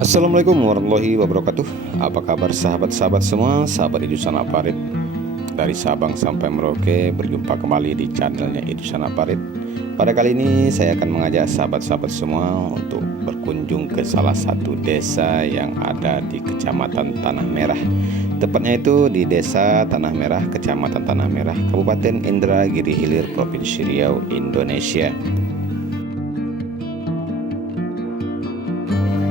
Assalamualaikum warahmatullahi wabarakatuh. Apa kabar sahabat-sahabat semua, sahabat Edusan Aparit dari Sabang sampai Merauke. Berjumpa kembali di channelnya Edusan Aparit. Pada kali ini saya akan mengajak sahabat-sahabat semua untuk berkunjung ke salah satu desa yang ada di Kecamatan Tanah Merah. Tepatnya itu di Desa Tanah Merah, Kecamatan Tanah Merah, Kabupaten Indragiri Hilir, Provinsi Riau, Indonesia.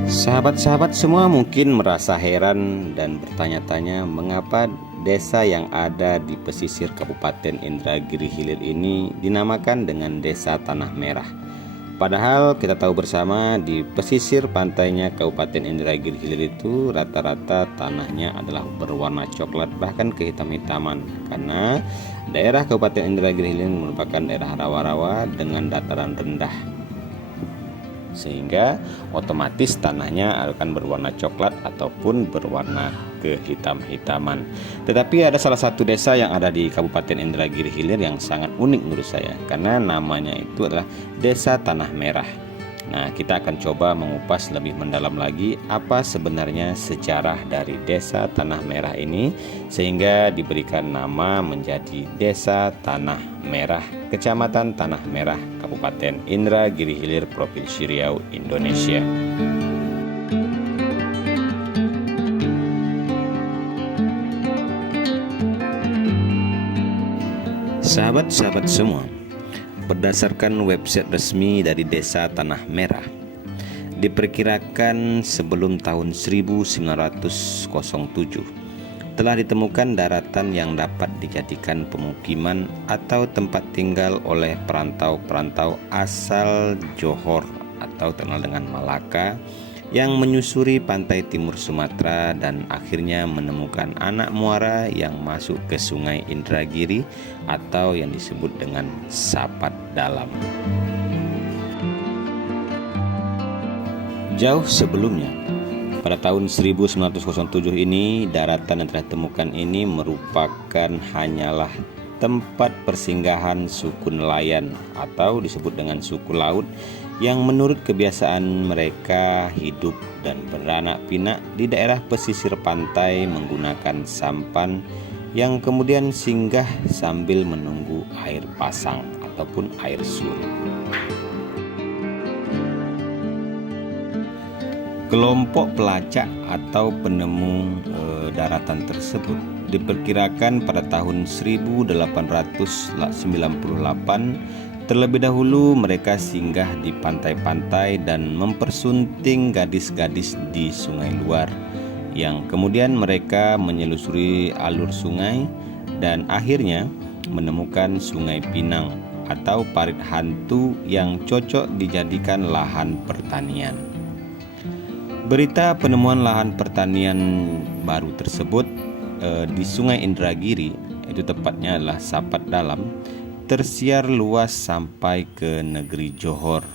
Sahabat-sahabat semua mungkin merasa heran dan bertanya-tanya mengapa desa yang ada di pesisir Kabupaten Indragiri Hilir ini dinamakan dengan Desa Tanah Merah. Padahal kita tahu bersama di pesisir pantainya Kabupaten Indragiri Hilir itu rata-rata tanahnya adalah berwarna coklat bahkan kehitam-hitaman, karena daerah Kabupaten Indragiri Hilir merupakan daerah rawa-rawa dengan dataran rendah, sehingga otomatis tanahnya akan berwarna coklat ataupun berwarna kehitam-hitaman. Tetapi ada salah satu desa yang ada di Kabupaten Indragiri Hilir yang sangat unik menurut saya, karena namanya itu adalah Desa Tanah Merah. Nah, kita akan coba mengupas lebih mendalam lagi apa sebenarnya sejarah dari Desa Tanah Merah ini sehingga diberikan nama menjadi Desa Tanah Merah, Kecamatan Tanah Merah, Kabupaten Indragiri Hilir, Provinsi Riau, Indonesia. Sahabat-sahabat semua, berdasarkan website resmi dari Desa Tanah Merah, diperkirakan sebelum tahun 1907 telah ditemukan daratan yang dapat dijadikan pemukiman atau tempat tinggal oleh perantau-perantau asal Johor atau terkenal dengan Malaka yang menyusuri pantai timur Sumatera dan akhirnya menemukan anak muara yang masuk ke Sungai Indragiri atau yang disebut dengan Sapat Dalam. Jauh sebelumnya, pada tahun 1907 ini, daratan yang telah ditemukan ini merupakan hanyalah tempat persinggahan suku nelayan atau disebut dengan suku laut yang menurut kebiasaan mereka hidup dan beranak pinak di daerah pesisir pantai menggunakan sampan yang kemudian singgah sambil menunggu air pasang ataupun air surut. Kelompok pelacak atau penemu daratan tersebut diperkirakan pada tahun 1898. Terlebih dahulu mereka singgah di pantai-pantai dan mempersunting gadis-gadis di sungai luar, yang kemudian mereka menyelusuri alur sungai dan akhirnya menemukan Sungai Pinang atau parit hantu yang cocok dijadikan lahan pertanian. Berita penemuan lahan pertanian baru tersebut di Sungai Indragiri, itu tepatnya adalah Sapat Dalam, tersiar luas sampai ke negeri Johor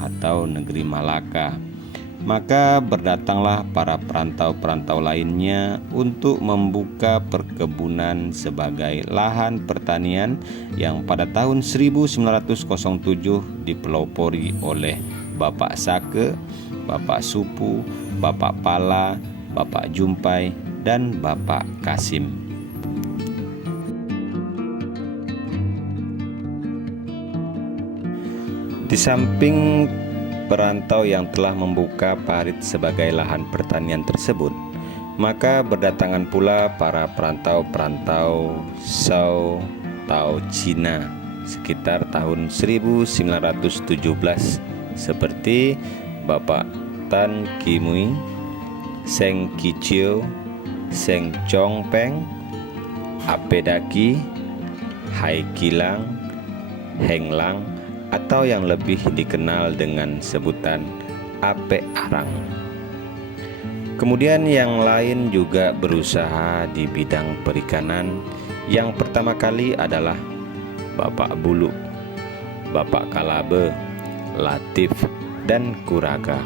atau negeri Malaka. Maka berdatanglah para perantau-perantau lainnya untuk membuka perkebunan sebagai lahan pertanian yang pada tahun 1907 dipelopori oleh Bapak Sake, Bapak Supu, Bapak Pala, Bapak Jumpai, dan Bapak Kasim. Di samping perantau yang telah membuka parit sebagai lahan pertanian tersebut, maka berdatangan pula para perantau-perantau Sao Tao Cina sekitar tahun 1917 seperti Bapak Tan Kimui, Seng Kicio, Seng Chong Peng, Apedaki, Hai Kilang, Heng Lang, atau yang lebih dikenal dengan sebutan Ape Arang. Kemudian yang lain juga berusaha di bidang perikanan. Yang pertama kali adalah Bapak Bulu, Bapak Kalabe, Latif, dan Kuraga.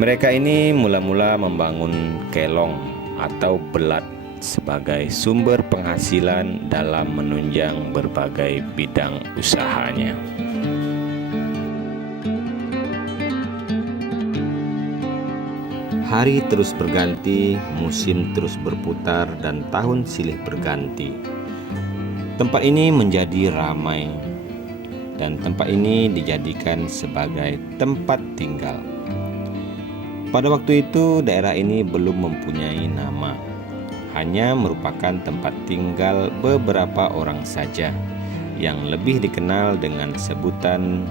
Mereka ini mula-mula membangun kelong atau belat sebagai sumber penghasilan dalam menunjang berbagai bidang usahanya. Hari terus berganti, musim terus berputar, dan tahun silih berganti. Tempat ini menjadi ramai, dan tempat ini dijadikan sebagai tempat tinggal. Pada waktu itu daerah ini belum mempunyai nama, hanya merupakan tempat tinggal beberapa orang saja yang lebih dikenal dengan sebutan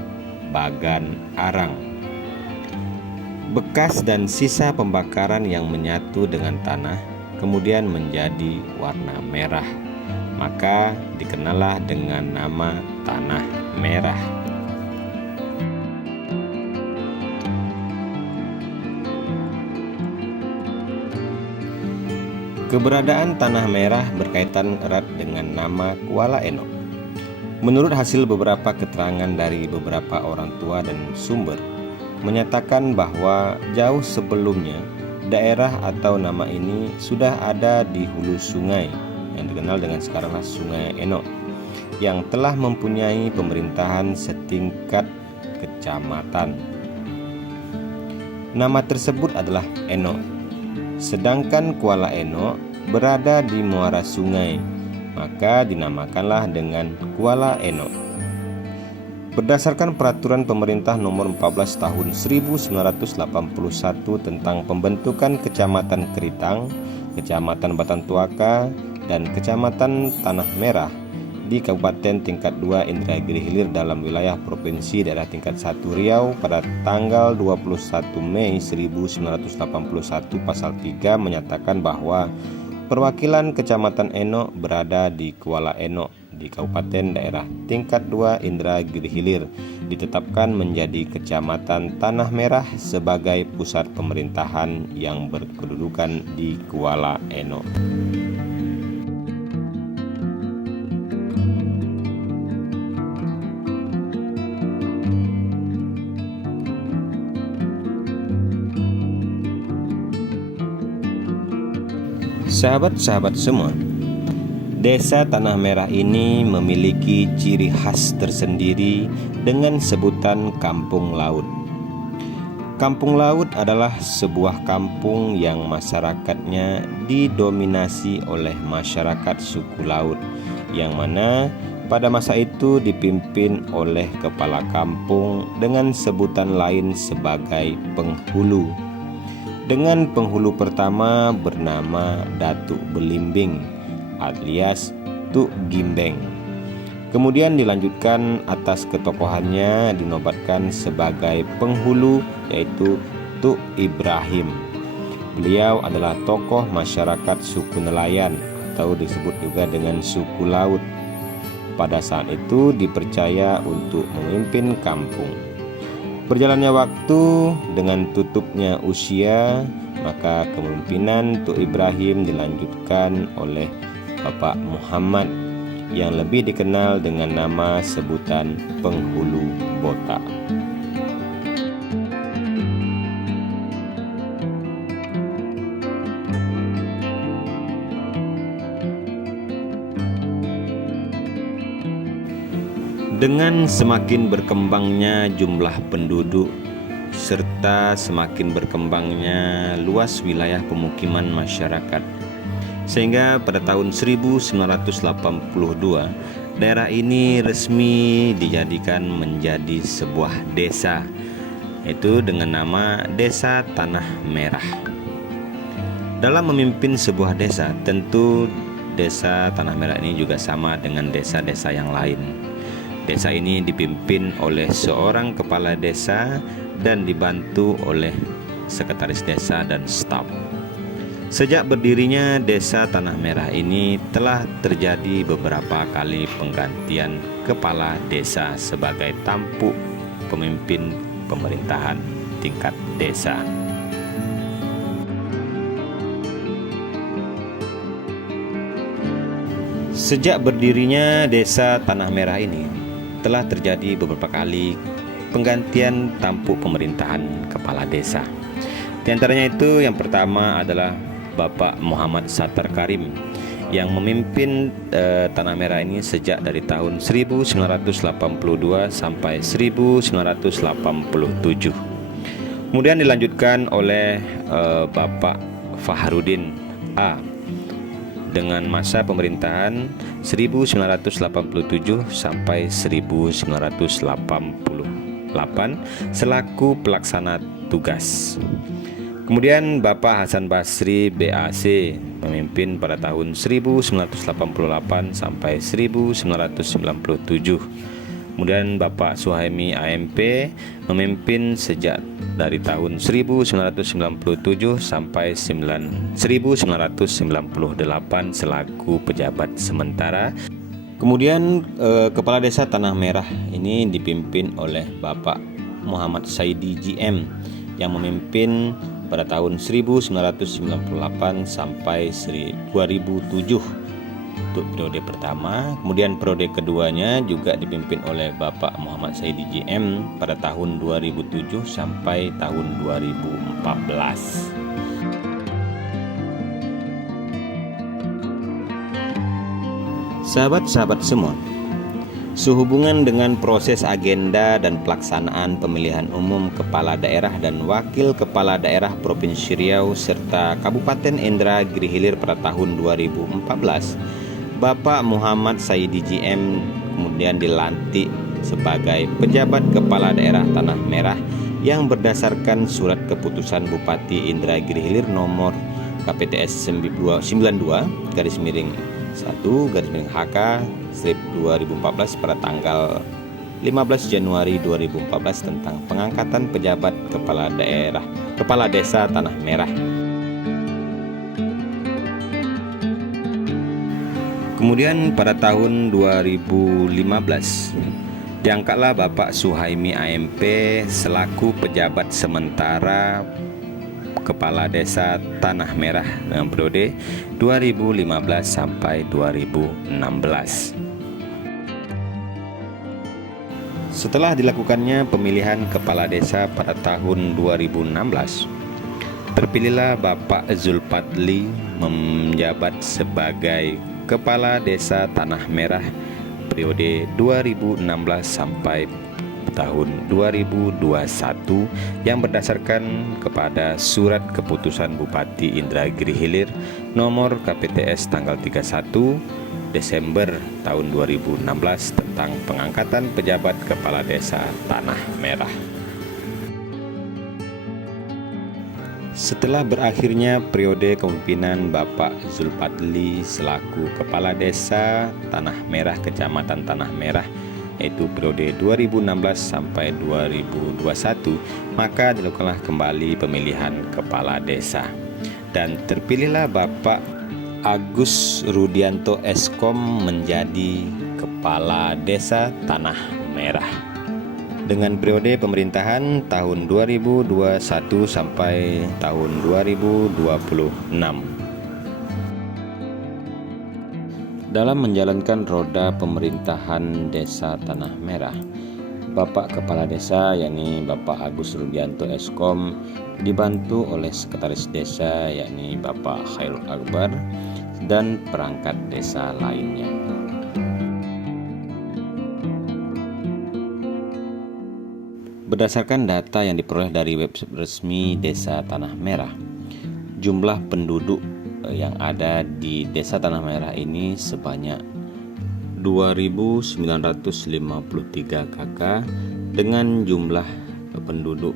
Bagan Arang. Bekas dan sisa pembakaran yang menyatu dengan tanah kemudian menjadi warna merah, maka dikenallah dengan nama Tanah Merah. Keberadaan Tanah Merah berkaitan erat dengan nama Kuala Eno. Menurut hasil beberapa keterangan dari beberapa orang tua dan sumber, menyatakan bahwa jauh sebelumnya daerah atau nama ini sudah ada di hulu sungai yang dikenal dengan sekarang Sungai Eno, yang telah mempunyai pemerintahan setingkat kecamatan. Nama tersebut adalah Eno, sedangkan Kuala Eno berada di muara sungai, maka dinamakanlah dengan Kuala Eno. Berdasarkan peraturan pemerintah nomor 14 tahun 1981 tentang pembentukan Kecamatan Keritang, Kecamatan Batantuaka, dan Kecamatan Tanah Merah di Kabupaten tingkat 2 Indragiri Hilir dalam wilayah Provinsi Daerah tingkat 1 Riau pada tanggal 21 Mei 1981 pasal 3 menyatakan bahwa perwakilan Kecamatan Eno berada di Kuala Eno di Kabupaten Daerah tingkat 2 Indragiri Hilir, ditetapkan menjadi Kecamatan Tanah Merah sebagai pusat pemerintahan yang berkedudukan di Kuala Eno. Sahabat-sahabat semua, Desa Tanah Merah ini memiliki ciri khas tersendiri dengan sebutan Kampung Laut. Kampung Laut adalah sebuah kampung yang masyarakatnya didominasi oleh masyarakat suku laut, yang mana pada masa itu dipimpin oleh kepala kampung dengan sebutan lain sebagai penghulu. Dengan penghulu pertama bernama Datuk Belimbing alias Tuk Gimbeng. Kemudian dilanjutkan atas ketokohannya dinobatkan sebagai penghulu yaitu Tuk Ibrahim. Beliau adalah tokoh masyarakat suku nelayan atau disebut juga dengan suku laut. Pada saat itu dipercaya untuk memimpin kampung. Berjalannya waktu dengan tutupnya usia, maka kepemimpinan Tuk Ibrahim dilanjutkan oleh Bapak Muhammad yang lebih dikenal dengan nama sebutan Penghulu Botak. Dengan semakin berkembangnya jumlah penduduk serta semakin berkembangnya luas wilayah pemukiman masyarakat, sehingga pada tahun 1982 daerah ini resmi dijadikan menjadi sebuah desa, yaitu dengan nama Desa Tanah Merah. Dalam memimpin sebuah desa, tentu Desa Tanah Merah ini juga sama dengan desa-desa yang lain. Desa ini dipimpin oleh seorang kepala desa dan dibantu oleh sekretaris desa dan staf. Sejak berdirinya Desa Tanah Merah ini telah terjadi beberapa kali penggantian kepala desa sebagai tampuk pemimpin pemerintahan tingkat desa. Sejak berdirinya Desa Tanah Merah ini telah terjadi beberapa kali penggantian tampuk pemerintahan kepala desa. Di antaranya itu yang pertama adalah Bapak Muhammad Sattar Karim yang memimpin Tanah Merah ini sejak dari tahun 1982 sampai 1987. Kemudian dilanjutkan oleh Bapak Fahrudin A dengan masa pemerintahan 1987 sampai 1988 selaku pelaksana tugas. Kemudian Bapak Hasan Basri BAC memimpin pada tahun 1988 sampai 1997. Kemudian Bapak Suhaimi AMP memimpin sejak dari tahun 1997 sampai 1998 selaku pejabat sementara. Kemudian Kepala Desa Tanah Merah ini dipimpin oleh Bapak Muhammad Saidi GM yang memimpin pada tahun 1998 sampai 2007 untuk periode pertama. Kemudian periode keduanya juga dipimpin oleh Bapak Muhammad Saidi GM pada tahun 2007 sampai tahun 2014. Sahabat-sahabat semua, sehubungan dengan proses agenda dan pelaksanaan pemilihan umum kepala daerah dan wakil kepala daerah Provinsi Riau serta Kabupaten Indragiri Hilir pada tahun 2014, Bapak Muhammad Saidi GM kemudian dilantik sebagai pejabat kepala daerah Tanah Merah yang berdasarkan surat keputusan Bupati Indragiri Hilir nomor KPTS 92-1-HK/2014 pada tanggal 15 Januari 2014 tentang pengangkatan pejabat kepala desa Tanah Merah. Kemudian pada tahun 2015 diangkatlah Bapak Suhaimi AMP selaku pejabat sementara Kepala Desa Tanah Merah dengan periode 2015 sampai 2016. Setelah dilakukannya pemilihan kepala desa pada tahun 2016, terpilihlah Bapak Zulpadli menjabat sebagai Kepala Desa Tanah Merah periode 2016 sampai tahun 2021 yang berdasarkan kepada surat keputusan Bupati Indragiri Hilir nomor KPTS tanggal 31 Desember tahun 2016 tentang pengangkatan pejabat kepala desa Tanah Merah. Setelah berakhirnya periode kepemimpinan Bapak Zulpadli selaku Kepala Desa Tanah Merah Kecamatan Tanah Merah yaitu periode 2016 sampai 2021, maka dilakukanlah kembali pemilihan kepala desa dan terpilihlah Bapak Agus Rudianto Eskom menjadi Kepala Desa Tanah Merah dengan periode pemerintahan tahun 2021 sampai tahun 2026. Dalam menjalankan roda pemerintahan Desa Tanah Merah, Bapak Kepala Desa yakni Bapak Agus Rudianto Eskom dibantu oleh Sekretaris Desa yakni Bapak Khairul Akbar dan perangkat desa lainnya. Berdasarkan data yang diperoleh dari website resmi Desa Tanah Merah, jumlah penduduk yang ada di Desa Tanah Merah ini sebanyak 2.953 KK dengan jumlah penduduk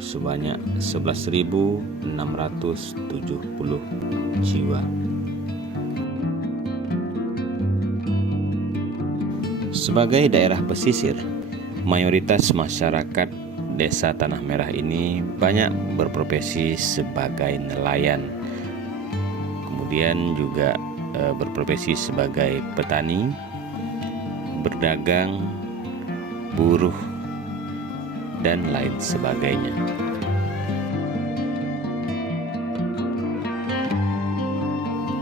sebanyak 11.670 jiwa. Sebagai daerah pesisir, mayoritas masyarakat Desa Tanah Merah ini banyak berprofesi sebagai nelayan. Kemudian juga berprofesi sebagai petani, berdagang, buruh, dan lain sebagainya.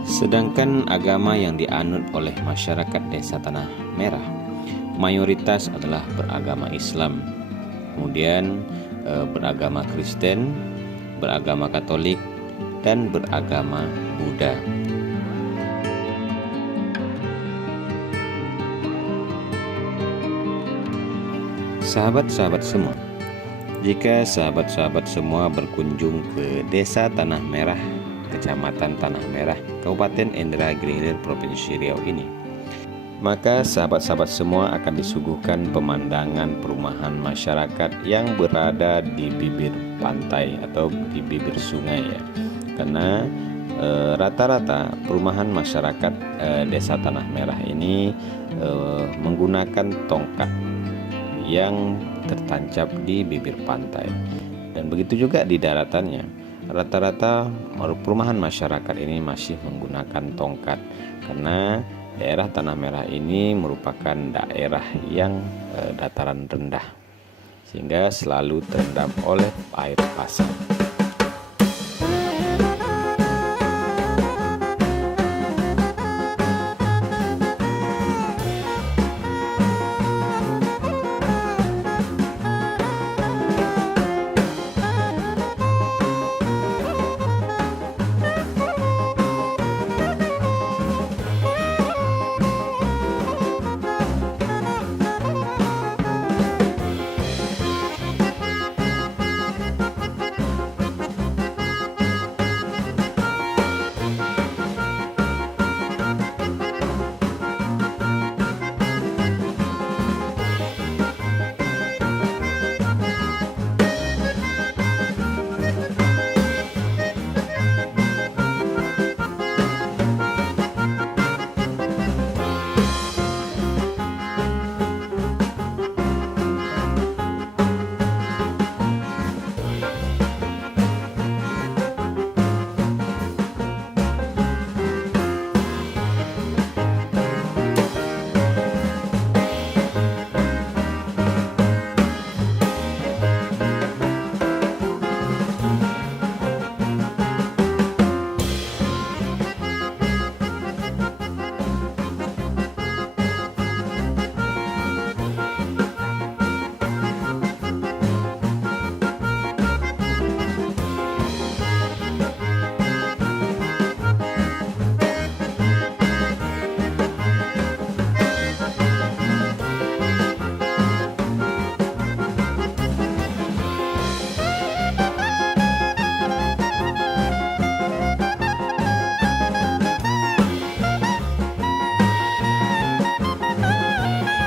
Sedangkan agama yang dianut oleh masyarakat Desa Tanah Merah mayoritas adalah beragama Islam, kemudian beragama Kristen, beragama Katolik, dan beragama Buddha. Sahabat-sahabat semua, Jika sahabat-sahabat semua berkunjung ke Desa Tanah Merah, Kecamatan Tanah Merah, Kabupaten Indragiri Hilir, Provinsi Riau ini, maka sahabat-sahabat semua akan disuguhkan pemandangan perumahan masyarakat yang berada di bibir pantai atau di bibir sungai ya. Karena rata-rata perumahan masyarakat Desa Tanah Merah ini menggunakan tongkat yang tertancap di bibir pantai. Dan begitu juga di daratannya. Rata-rata perumahan masyarakat ini masih menggunakan tongkat karena daerah Tanah Merah ini merupakan daerah yang dataran rendah sehingga selalu terendam oleh air pasang.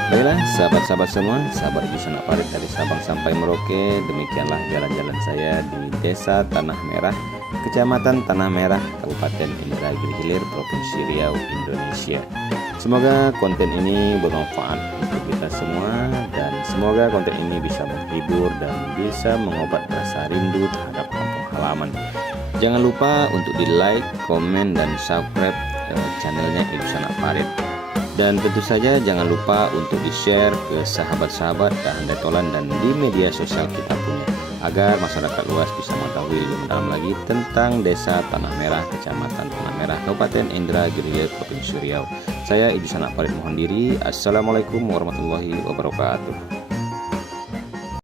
Baiklah sahabat-sahabat semua, sahabat Ibu Sanak Farid dari Sabang sampai Merauke, demikianlah jalan-jalan saya di Desa Tanah Merah, Kecamatan Tanah Merah, Kabupaten Indragiri Hilir, Provinsi Riau, Indonesia. Semoga konten ini bermanfaat untuk kita semua dan semoga konten ini bisa menghibur dan bisa mengobat rasa rindu terhadap kampung halaman. Jangan lupa untuk di like, komen, dan subscribe channelnya Ibu Sanak Farid. Dan tentu saja jangan lupa untuk di-share ke sahabat-sahabat dan tolan dan di media sosial kita punya, agar masyarakat luas bisa mengetahui lebih mendalam lagi tentang Desa Tanah Merah, Kecamatan Tanah Merah, Kabupaten Indragiri Hilir, Provinsi Riau. Saya Ibu Sanak Farid mohon diri. Assalamualaikum warahmatullahi wabarakatuh.